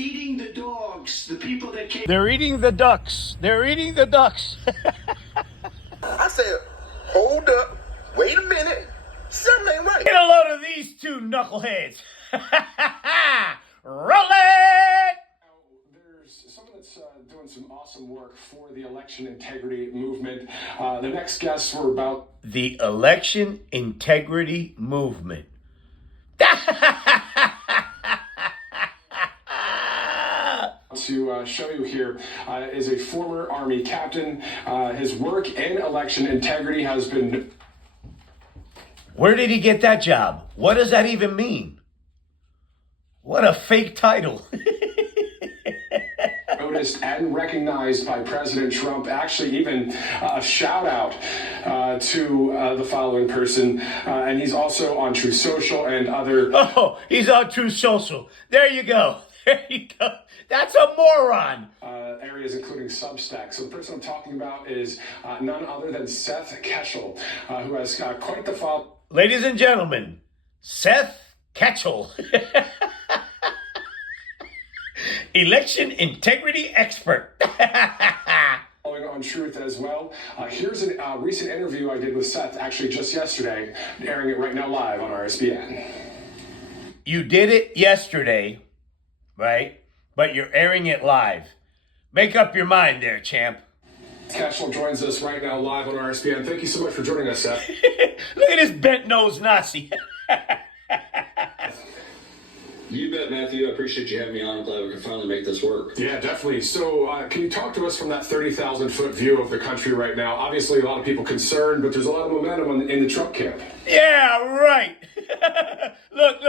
eating the dogs, the people that came. They're eating the ducks. They're eating the ducks. I said, hold up, wait a minute, something ain't right. Get a load of these two knuckleheads. Roll it! There's someone that's doing some awesome work for the election integrity movement. The next guests were about The election integrity movement. to show you here is a former Army captain. His work in election integrity has been... Where did he get that job? What does that even mean? What a fake title. noticed and recognized by President Trump. Actually, even a shout out to the following person. And he's also on True Social and other... Oh, he's on True Social. There you go. There you go. That's a moron. Areas including Substack. So the person I'm talking about is none other than Seth Keshel, who has quite the following. Ladies and gentlemen, Seth Keshel. Election integrity expert. On Truth as well. Here's a recent interview I did with Seth, actually just yesterday, airing it right now live on RSBN. You did it yesterday, right? But you're airing it live. Make up your mind there, champ. Keshel joins us right now live on RSBN. Thank you so much for joining us, Seth. Look at this bent-nosed Nazi. You bet, Matthew. I appreciate you having me on. I'm glad we can finally make this work. Yeah, definitely. So can you talk to us from that 30,000-foot view of the country right now? Obviously, a lot of people concerned, but there's a lot of momentum in the Trump camp. Yeah, right. Look.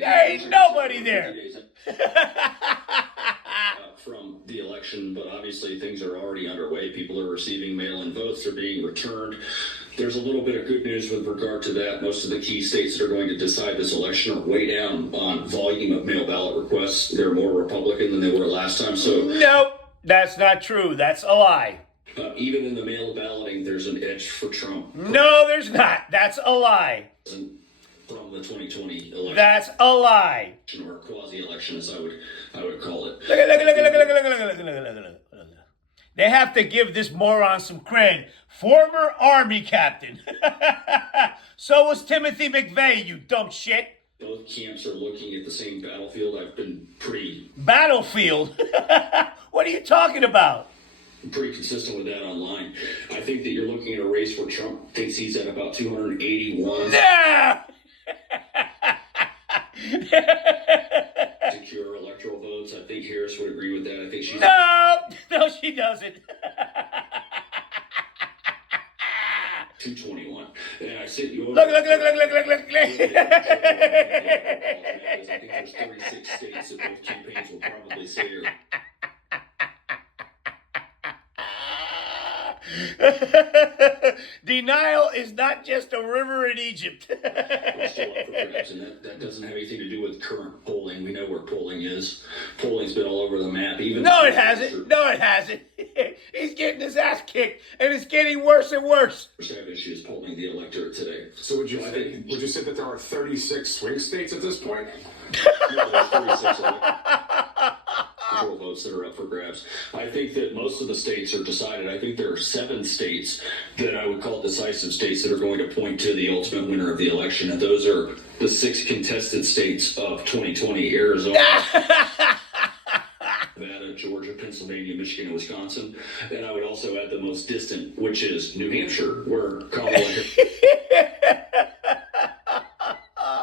There ain't nobody there. From the election, but obviously things are already underway. People are receiving mail-in votes. They're being returned. There's a little bit of good news with regard to that. Most of the key states that are going to decide this election are way down on volume of mail ballot requests. They're more Republican than they were last time. So nope, that's not true. That's a lie. Even in the mail balloting, there's an edge for Trump. No, there's not. That's a lie. From the 2020 election. That's a lie. Or quasi-election, as I would call it. Look. They have to give this moron some credit. Former Army captain. So was Timothy McVeigh, you dumb shit. Both camps are looking at the same battlefield. I've been pretty... Battlefield? What are you talking about? Pretty consistent with that online. I think that you're looking at a race where Trump thinks he's at about 281. Yeah! Secure electoral votes. I think Harris would agree with that. I think she's... No, she doesn't. 221. And I said you... Look. I think there's 36 states that both campaigns will probably say are... Denial is not just a river in Egypt. We're still up for grabs, and that doesn't have anything to do with current polling. We know where polling is. Polling's been all over the map. No, it hasn't. He's getting his ass kicked, and it's getting worse and worse. Savage is polling the electorate today. So would you say that there are 36 swing states at this point? No, there's 36 electoral votes that are up for grabs. I think that most of the states are decided. I think there are 7 states that I would call decisive states that are going to point to the ultimate winner of the election, and those are the 6 contested states of 2020: Arizona, Nevada, Georgia, Pennsylvania, Michigan, and Wisconsin. And I would also add the most distant, which is New Hampshire, where Kamala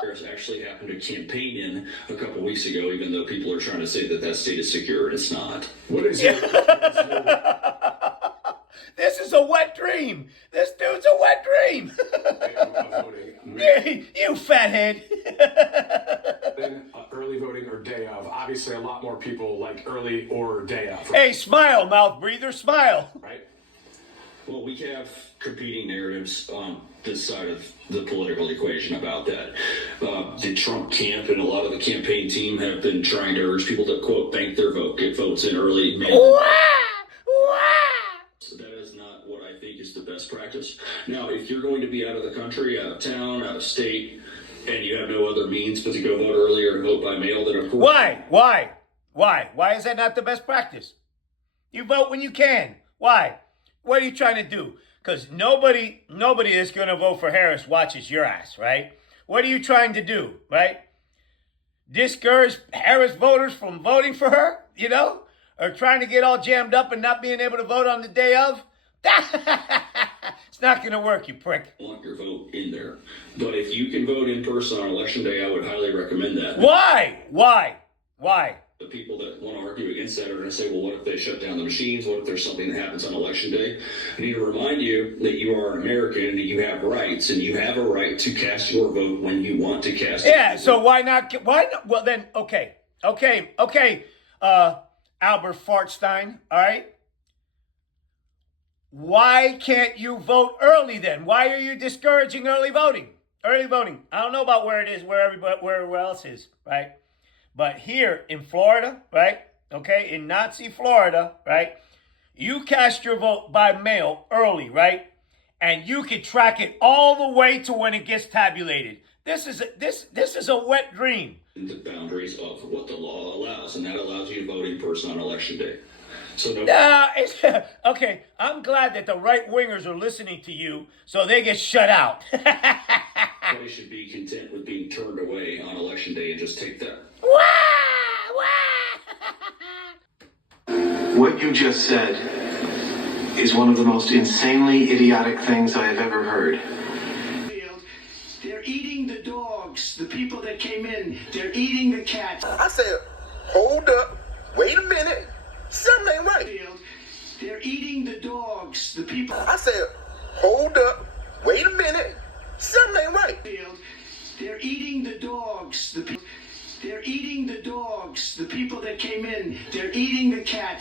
Harris actually happened to campaign in a couple weeks ago, even though people are trying to say that that state is secure, and it's not. What is your... This is a wet dream. This dude's a wet dream. You fathead. Then early voting or day of. Obviously, a lot more people like early or day of. Hey, smile, mouth breather, smile. Right? Well, we have competing narratives on this side of the political equation about that. The Trump camp and a lot of the campaign team have been trying to urge people to, quote, bank their vote, get votes in early. So that is not what I think is the best practice. Now, if you're going to be out of the country, out of town, out of state, and you have no other means but to go vote earlier and vote by mail, then of course. Why is that not the best practice? You vote when you can. Why? What are you trying to do? Because nobody that's going to vote for Harris watches your ass, right? What are you trying to do, right? Discourage Harris voters from voting for her, you know? Or trying to get all jammed up and not being able to vote on the day of? It's not going to work, you prick. Want your vote in there. But if you can vote in person on election day, I would highly recommend that. Why? The people that want to argue against that are going to say, well, what if they shut down the machines? What if there's something that happens on election day? I need to remind you that you are an American and you have rights, and you have a right to cast your vote when you want to cast it. Yeah, so why not? Well, then, okay. Albert Fartstein, all right? Why can't you vote early then? Why are you discouraging early voting? Early voting. I don't know about where it is, where everywhere else is, right? But here in Florida, right? Okay, in Nazi Florida, right? You cast your vote by mail early, right? And you can track it all the way to when it gets tabulated. This is a wet dream. The boundaries of what the law allows, and that allows you to vote in person on election day. So okay, I'm glad that the right-wingers are listening to you so they get shut out. Nobody should be content with being turned away on election day and just take that. What you just said is one of the most insanely idiotic things I have ever heard. They're eating the dogs, the people that came in. They're eating the cats. I said, hold up, wait a minute, something ain't right. They're eating the dogs, the people. I said, hold up, wait a minute, something ain't right. They're eating the dogs, the people. They're eating the dogs, the people that came in. They're eating the cats.